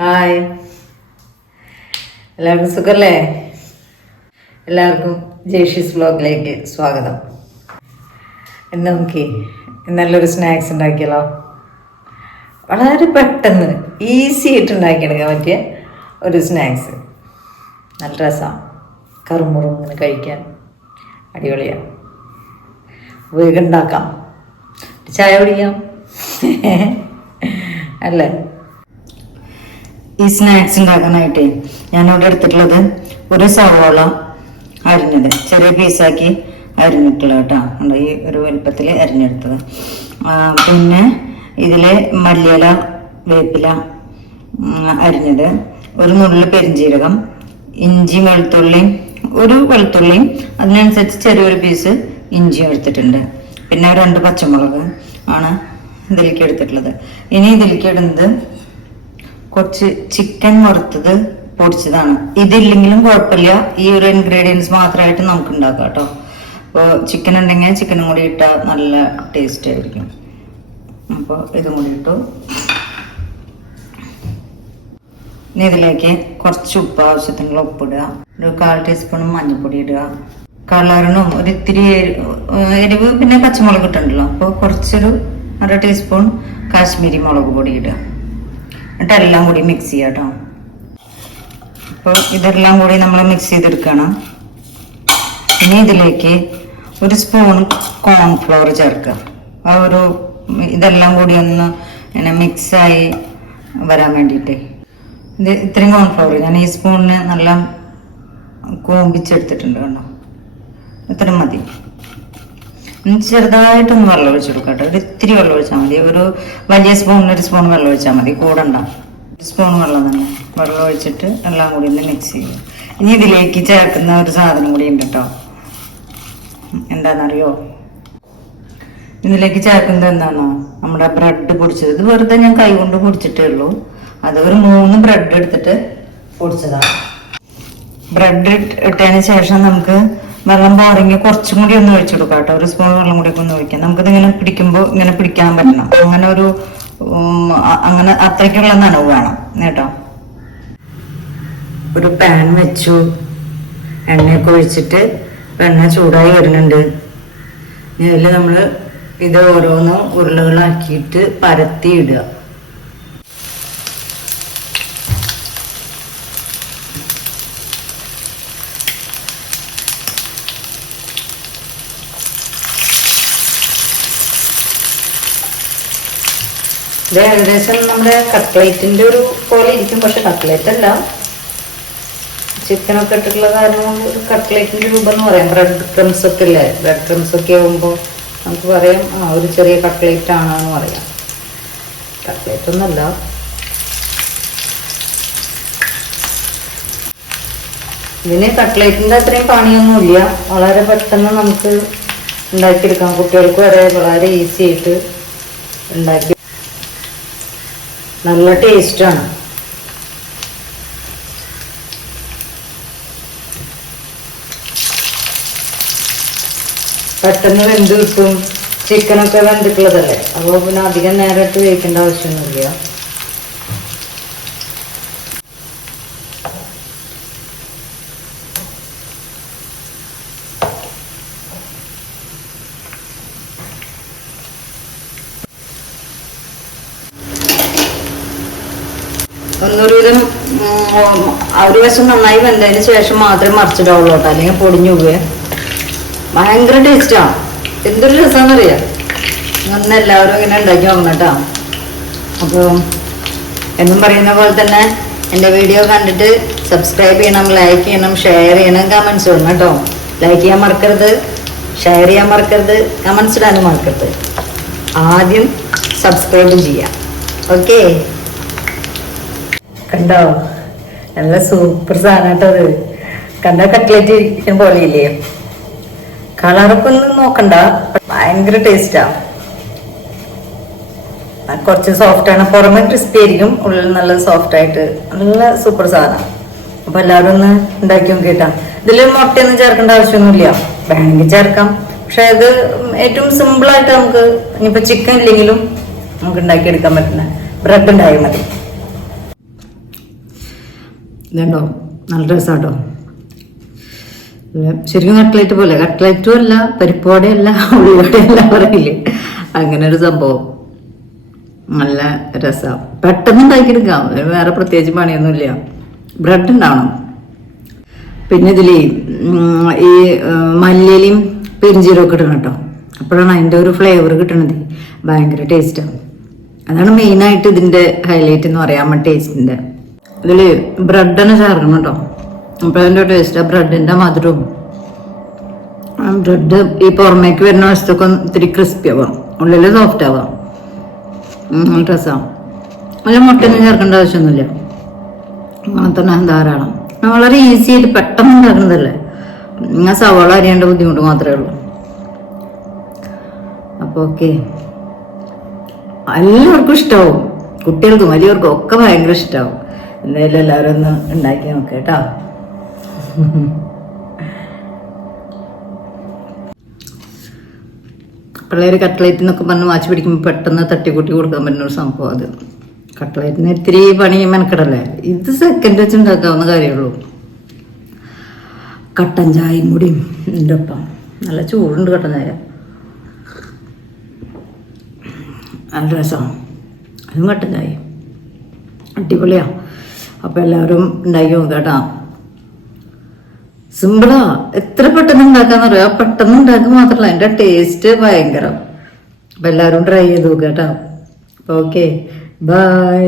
Hi, എല്ലാവർക്കും സുഖല്ലേ? എല്ലാവർക്കും ജേഷീസ് വ്ലോഗിലേക്ക് സ്വാഗതം. ഇന്ന് നമുക്ക് നല്ലൊരു സ്നാക്സ് ഉണ്ടാക്കിയാലോ? വളരെ പെട്ടെന്ന് ഈസി ആയിട്ട് ഉണ്ടാക്കിയെടുക്കാൻ പറ്റിയ ഒരു സ്നാക്സ്. നല്ല രസമാണ്, കറുമുറും ഇങ്ങനെ കഴിക്കാൻ അടിപൊളിയാണ്. വേഗം ഉണ്ടാക്കാം, ചായ കുടിക്കാം അല്ലേ? ഈ സ്നാക്സ് ഉണ്ടാക്കാനായിട്ട് ഞാനിവിടെ എടുത്തിട്ടുള്ളത് ഒരു സവോള അരിഞ്ഞത്, ചെറിയ പീസാക്കി അരിഞ്ഞിട്ടുള്ളത് കേട്ടോ. ഈ ഒരു വലുപ്പത്തിൽ അരിഞ്ഞെടുത്തത്. പിന്നെ ഇതിൽ മല്ലിയില, വേപ്പില അരിഞ്ഞത്, ഒരു നുള്ളി പെരിഞ്ജീരകം, ഇഞ്ചി ഒരു വെളുത്തുള്ളിയും അതിനനുസരിച്ച് ചെറിയൊരു പീസ് ഇഞ്ചിയും എടുത്തിട്ടുണ്ട്. പിന്നെ 2 പച്ചമുളക് ആണ് ഇതിലേക്ക് എടുത്തിട്ടുള്ളത്. ഇനി ഇതിലേക്ക് ഇടുന്നത് കുറച്ച് ചിക്കൻ വറുത്തത് പൊടിച്ചതാണ്. ഇതില്ലെങ്കിലും കുഴപ്പമില്ല, ഈ ഒരു ഇൻഗ്രീഡിയൻസ് മാത്രമായിട്ട് നമുക്ക് ഉണ്ടാക്കാം കേട്ടോ. അപ്പോൾ ചിക്കൻ ഉണ്ടെങ്കിൽ ചിക്കനും കൂടി ഇട്ടാൽ നല്ല ടേസ്റ്റ് ആയിരിക്കും. അപ്പോൾ ഇതും കൂടി ഇട്ടു. ഇനി ഇതിലേക്ക് കുറച്ച് ഉപ്പ്, ആവശ്യത്തിനുള്ള ഉപ്പിടുക. ഒരു 1/4 ടീസ്പൂൺ മഞ്ഞൾപ്പൊടി ഇടുക. കളറിനും ഒരു ഇത്തിരി എരിവ്, പിന്നെ പച്ചമുളക് ഇട്ടുണ്ടല്ലോ, അപ്പോൾ കുറച്ചൊരു 1/2 ടീസ്പൂൺ കാശ്മീരി മുളക് പൊടി ഇടുക. എന്നിട്ട് എല്ലാം കൂടി മിക്സ് ചെയ്യാം കേട്ടോ. അപ്പോൾ ഇതെല്ലാം കൂടി നമ്മൾ മിക്സ് ചെയ്തെടുക്കണം. ഇനി ഇതിലേക്ക് 1 സ്പൂൺ കോൺഫ്ലവർ ചേർക്കുക. ഇതെല്ലാം കൂടി ഒന്ന് ഇങ്ങനെ മിക്സായി വരാൻ വേണ്ടിയിട്ട് ഇത് ഇത്രയും കോൺഫ്ലവർ ഞാൻ ഈ സ്പൂണിന് നല്ല കൂമ്പിച്ചെടുത്തിട്ടുണ്ട് കണ്ടോ. ഇത്രയും മതി. ചെറുതായിട്ടൊന്ന് വെള്ളം ഒഴിച്ചു കൊടുക്കാം കേട്ടോ. ഒരു ഇത്തിരി വെള്ളം ഒഴിച്ചാൽ മതി. ഒരു വലിയ സ്പൂണിന് 1 സ്പൂൺ വെള്ളം ഒഴിച്ചാൽ മതി, കൂടണ്ട. 1 സ്പൂൺ വെള്ളം തന്നെ വെള്ളം ഒഴിച്ചിട്ട് എല്ലാം കൂടി ഒന്ന് മിക്സ് ചെയ്യും. ഇനി ഇതിലേക്ക് ചേർക്കുന്ന ഒരു സാധനം കൂടി ഉണ്ട് കേട്ടോ. എന്താണെന്നറിയോ? ഇതിലേക്ക് ചേർക്കുന്നത് എന്താണോ, നമ്മുടെ ബ്രെഡ് പൊടിച്ചത്. ഇത് വെറുതെ ഞാൻ കൈ കൊണ്ട് പൊടിച്ചിട്ടേ ഉള്ളൂ. അത് ഒരു 3 ബ്രെഡ് എടുത്തിട്ട് പൊടിച്ചതാണ്. ബ്രെഡ് ഇട്ടതിന് ശേഷം നമുക്ക് വെള്ളം പോരെങ്കിൽ കുറച്ചും കൂടി ഒന്ന് ഒഴിച്ചു കൊടുക്കാം കേട്ടോ. 1 സ്പൂൺ വെള്ളം കൂടി ഒന്ന് ഒഴിക്കാം. നമുക്കിത് ഇങ്ങനെ പിടിക്കുമ്പോൾ ഇങ്ങനെ പിടിക്കാൻ പറ്റണം. അങ്ങനെ അത്രയ്ക്കുള്ള നനവ് വേണം കേട്ടോ. ഒരു പാൻ വെച്ചു, എണ്ണയൊക്കെ ഒഴിച്ചിട്ട് എണ്ണ ചൂടായി വരുന്നുണ്ട്. ഇതിൽ നമ്മൾ ഇത് ഓരോന്നും ഉരുളകളാക്കിയിട്ട് പരത്തി ഇടുക. ഇത് ഏകദേശം നമ്മുടെ കട്ട്ലേറ്റിന്റെ ഒരു പോലെ ഇരിക്കും, പക്ഷെ കട്ട്ലേറ്റ് അല്ല. ചിക്കനൊക്കെ ഇട്ടിട്ടുള്ള കാരണം കൊണ്ട് ഒരു കട്ട്ലേറ്റിന്റെ രൂപം എന്ന് പറയാം. ബ്രെഡ് ക്രംസ് ഒക്കെ ഇല്ലേ, ബ്രെഡ് ക്രംസ് ഒക്കെ ആകുമ്പോൾ നമുക്ക് പറയാം ഒരു ചെറിയ കട്ട്ലേറ്റ് ആണെന്ന് പറയാം. കട്ട്ലേറ്റ് ഒന്നല്ല. ഇതിന് കട്ട്ലേറ്റിന്റെ അത്രയും പണിയൊന്നുമില്ല, വളരെ പെട്ടെന്ന് നമുക്ക് ഉണ്ടാക്കിയെടുക്കാം. കുട്ടികൾക്ക് വരെ വളരെ ഈസി ആയിട്ട് ഉണ്ടാക്കി, നല്ല ടേസ്റ്റാണ്. പെട്ടെന്ന് വെന്ത് കിട്ടും. ചിക്കനൊക്കെ വെന്തിട്ടുള്ളതല്ലേ, അപ്പോൾ പിന്നെ അധികം നേരമായിട്ട് വേവിക്കേണ്ട ആവശ്യമൊന്നുമില്ല. ഒന്നൊരുവിധം ഒരു വശം നന്നായി വെന്തതിന് ശേഷം മാത്രമേ മറിച്ചിടാവുള്ളൂ കേട്ടോ, അല്ലെങ്കിൽ പൊടിഞ്ഞു പോവേ. ഭയങ്കര ടേസ്റ്റാണ്. എന്തൊരു രസമാണെന്നറിയാം. ഒന്ന് എല്ലാവരും ഇങ്ങനെ ഉണ്ടാക്കി നോക്കണം കേട്ടോ. അപ്പോൾ എന്നും പറയുന്ന പോലെ തന്നെ എൻ്റെ വീഡിയോ കണ്ടിട്ട് സബ്സ്ക്രൈബ് ചെയ്യണം, ലൈക്ക് ചെയ്യണം, ഷെയർ ചെയ്യണം, കമൻസ് ഇടണം കേട്ടോ. ലൈക്ക് ചെയ്യാൻ മറക്കരുത്, ഷെയർ ചെയ്യാൻ മറക്കരുത്, കമൻസ് ഇടാനും മറക്കരുത്. ആദ്യം സബ്സ്ക്രൈബ് ചെയ്യാം. ഓക്കെ, കണ്ടോ? നല്ല സൂപ്പർ സാധനം കേട്ടത്. കണ്ട കട്ട്ലേറ്റ് ഇരിക്കുന്ന പോലെ ഇല്ലേ? കളറൊക്കെ ഒന്നും നോക്കണ്ട, ഭയങ്കര ടേസ്റ്റാ. കുറച്ച് സോഫ്റ്റ് ആണ്, പുറമെ ക്രിസ്പി ആയിരിക്കും, ഉള്ളിൽ നല്ല സോഫ്റ്റ് ആയിട്ട് നല്ല സൂപ്പർ സാധനം. അപ്പൊ എല്ലാവരും ഒന്ന് ഉണ്ടാക്കി നോക്കിട്ടാ. ഇതിൽ മുട്ടയൊന്നും ചേർക്കേണ്ട ആവശ്യമൊന്നുമില്ല, വേണമെങ്കിൽ ചേർക്കാം. പക്ഷെ ഇത് ഏറ്റവും സിമ്പിൾ ആയിട്ട് നമുക്ക് ഇനിയിപ്പോ ചിക്കൻ ഇല്ലെങ്കിലും നമുക്ക് ഉണ്ടാക്കിയെടുക്കാൻ പറ്റുന്ന ബ്രെഡ് ഉണ്ടായാൽ മതി. ഇതുണ്ടോ, നല്ല രസാട്ടോ. ശരിക്കും കട്ട്ലൈറ്റ് പോലെ, കട്ട്ലൈറ്റും അല്ല, പരിപ്പോടെയല്ല, ഉള്ളിവടയല്ല പറയില്ലേ, അങ്ങനെ ഒരു സംഭവം. നല്ല രസമാണ്, പെട്ടെന്ന് ഉണ്ടാക്കിയെടുക്കാം, വേറെ പ്രത്യേകിച്ച് പണിയൊന്നുമില്ല. ബ്രെഡ് ഉണ്ടാവണം. പിന്നെ ഇതിൽ ഈ മല്ലിയിലും പെരിഞ്ചീരമൊക്കെ ഇടണം കേട്ടോ, അപ്പോഴാണ് അതിൻ്റെ ഒരു ഫ്ലേവർ കിട്ടണത്. ഭയങ്കര ടേസ്റ്റാണ്. അതാണ് മെയിനായിട്ട് ഇതിൻ്റെ ഹൈലൈറ്റ് എന്ന് പറയാൻ ടേസ്റ്റിൻ്റെ. ഇതിൽ ബ്രെഡന്നെ ചേർക്കണം കേട്ടോ, അപ്പോഴതിൻ്റെ ടേസ്റ്റ്, ബ്രെഡിൻ്റെ മധുരവും. ബ്രെഡ് ഈ പുറമേക്ക് വരുന്ന വശത്തൊക്കെ ഇത്തിരി ക്രിസ്പി ആവാം, ഉള്ളിൽ സോഫ്റ്റ് ആവാം. നല്ല രസമാണ്. നല്ല മുട്ടയൊന്നും ചേർക്കേണ്ട ആവശ്യമൊന്നുമില്ല, അങ്ങനെ തന്നെ ധാരാളം. വളരെ ഈസി ആയിട്ട് പെട്ടെന്ന് ഉണ്ടാക്കുന്നതല്ലേ, ഞാൻ സവാള അരിയേണ്ട ബുദ്ധിമുട്ട് മാത്രമേ ഉള്ളൂ. അപ്പോൾ ഓക്കെ, എല്ലാവർക്കും ഇഷ്ടമാവും, കുട്ടികൾക്കും വലിയവർക്കും ഒക്കെ ഭയങ്കര ഇഷ്ടമാവും. എന്തായാലും എല്ലാവരും ഒന്ന് ഉണ്ടാക്കി നോക്കാം കേട്ടോ. പിള്ളേർ കട്ട്ലൈറ്റ് എന്നൊക്കെ പറഞ്ഞ് വാച്ച് പിടിക്കുമ്പോൾ പെട്ടെന്ന് തട്ടിക്കൂട്ടി കൊടുക്കാൻ പറ്റുന്ന ഒരു സംഭവം അത്. കട്ട്ലൈറ്റിന് ഇത്തിരി പണി മെനക്കെടല്ലേ, ഇത് സെക്കൻഡ് വെച്ച് ഉണ്ടാക്കാവുന്ന കാര്യമുള്ളൂ. കട്ടൻ ചായയും കൂടി ഇതിൻ്റെ ഒപ്പം, നല്ല ചൂടുണ്ട് കട്ടൻ ചായ, നല്ല രസമാണ്. അതും കട്ടൻ ചായ അടിപൊളിയാണ്. അപ്പോൾ എല്ലാവരും ഉണ്ടാക്കി നോക്കാം കേട്ടോ. സിമ്പിളാ, എത്ര പെട്ടെന്ന് ഉണ്ടാക്കാന്നറിയാം. പെട്ടെന്ന് ഉണ്ടാക്കുക മാത്രമല്ല, അതിൻ്റെ ടേസ്റ്റ് ഭയങ്കരം. അപ്പം എല്ലാവരും ട്രൈ ചെയ്ത് നോക്കുക കേട്ടോ. അപ്പോൾ ഓക്കെ, ബൈ.